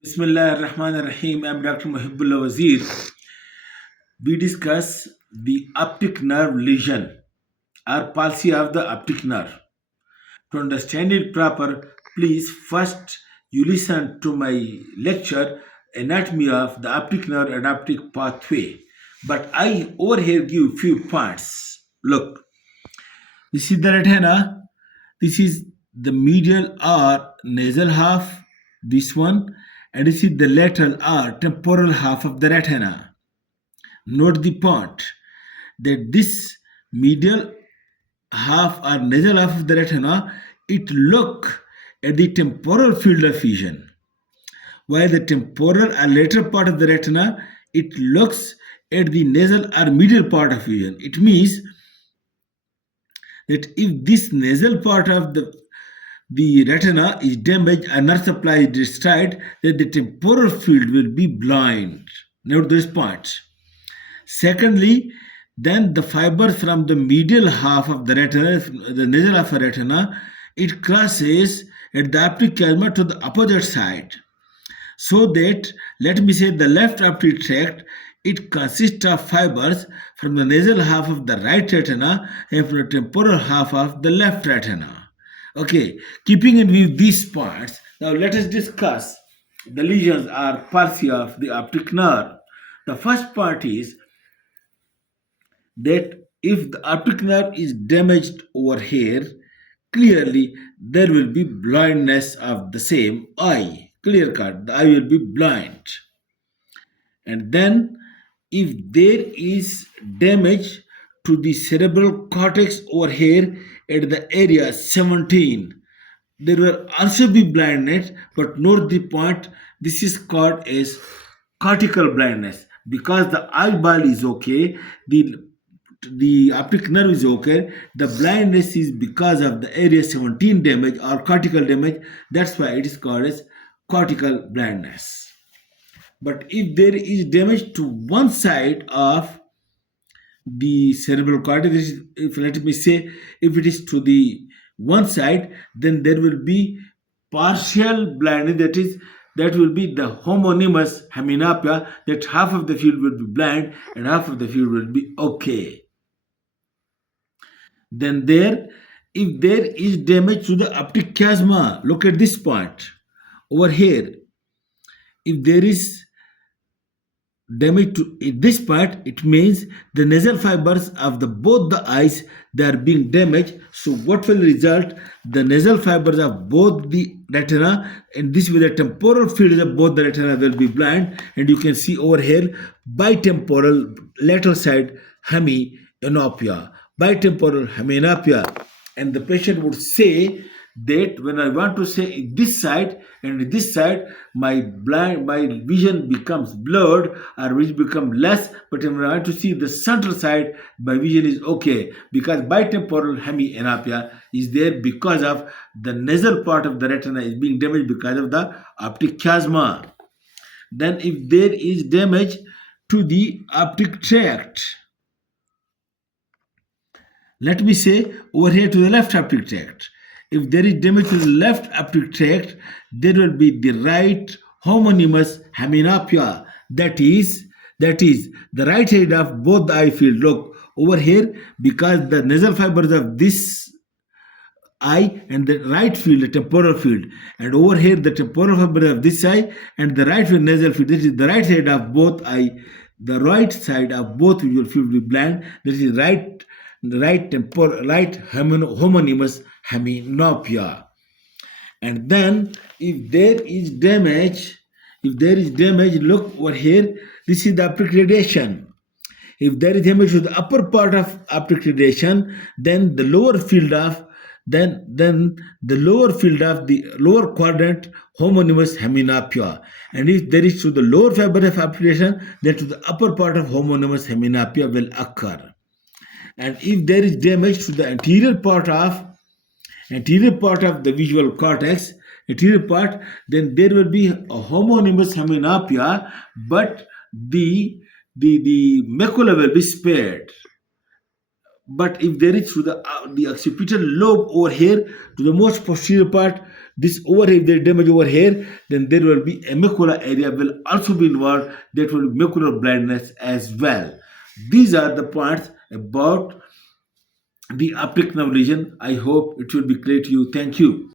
Bismillah ar-Rahman ar-Rahim. I'm Dr. Mohibullah Wazir. We discuss the optic nerve lesion or palsy of the optic nerve. To understand it proper, please first you listen to my lecture Anatomy of the Optic Nerve and Optic Pathway. But I over here give few points. Look, this is the retina. This is the medial or nasal half, this one, and this is the lateral or temporal half of the retina. Note the point that this medial half or nasal half of the retina, it look at the temporal field of vision, while the temporal or lateral part of the retina, it looks at the nasal or medial part of vision. It means that if this nasal part of the retina is damaged and nerve supply is destroyed, then the temporal field will be blind. Note this point. Secondly, then the fibers from the medial half of the retina, the nasal half of the retina, it crosses at the optic chiasma to the opposite side. So that, let me say, the left optic tract, it consists of fibers from the nasal half of the right retina and from the temporal half of the left retina. Okay, keeping in view these points, now let us discuss the lesions or palsy of the optic nerve. The first part is that if the optic nerve is damaged over here, clearly there will be blindness of the same eye. Clear cut, the eye will be blind. And then if there is damage to the cerebral cortex over here at the area 17, there will also be blindness, but note the point, this is called as cortical blindness. Because the eyeball is okay, the optic nerve is okay, the blindness is because of the area 17 damage or cortical damage. That's why it is called as cortical blindness. But if there is damage to one side of the cerebral cortex, if let me say, if it is to the one side, then there will be partial blindness, that will be the homonymous heminopia, that half of the field will be blind and half of the field will be okay. Then if there is damage to the optic chiasma, look at this point over here. If there is damage to this part, it means the nasal fibers of the both the eyes, they are being damaged. So what will result? The nasal fibers of both the retina, and this way the temporal field of both the retina will be blind. And you can see over here bitemporal lateral side hemianopia, bitemporal hemianopia. And the patient would say that when I want to say this side and this side, my vision becomes blurred or vision become less, but when I want to see the central side, my vision is okay, because bitemporal hemianopia is there because of the nasal part of the retina is being damaged because of the optic chiasma. Then if there is damage to the optic tract, let me say over here to the left optic tract. If there is damage to the left optic tract, there will be the right homonymous hemianopia. That is the right side of both the eye field. Look over here, because the nasal fibers of this eye and the right field, the temporal field, and over here the temporal fibers of this eye and the right field nasal field. This is the right side of both eye. The right side of both visual field will be blind. This is right homonymous heminopia. And then if there is damage, look over here, this is the optic radiation. If there is damage to the upper part of optic radiation, then the lower field of the lower quadrant homonymous heminopia. And if there is to the lower fiber of optic radiation, then to the upper part of homonymous heminopia will occur. And if there is damage to the anterior part of the visual cortex, then there will be a homonymous heminopia, but the macula will be spared. But if there is to the occipital lobe over here, to the most posterior part, This over if there is damage over here, then there will be a macula area will also be involved. That will be macular blindness as well. These are the points about the optic nerve lesion. I hope it will be clear to you. Thank you.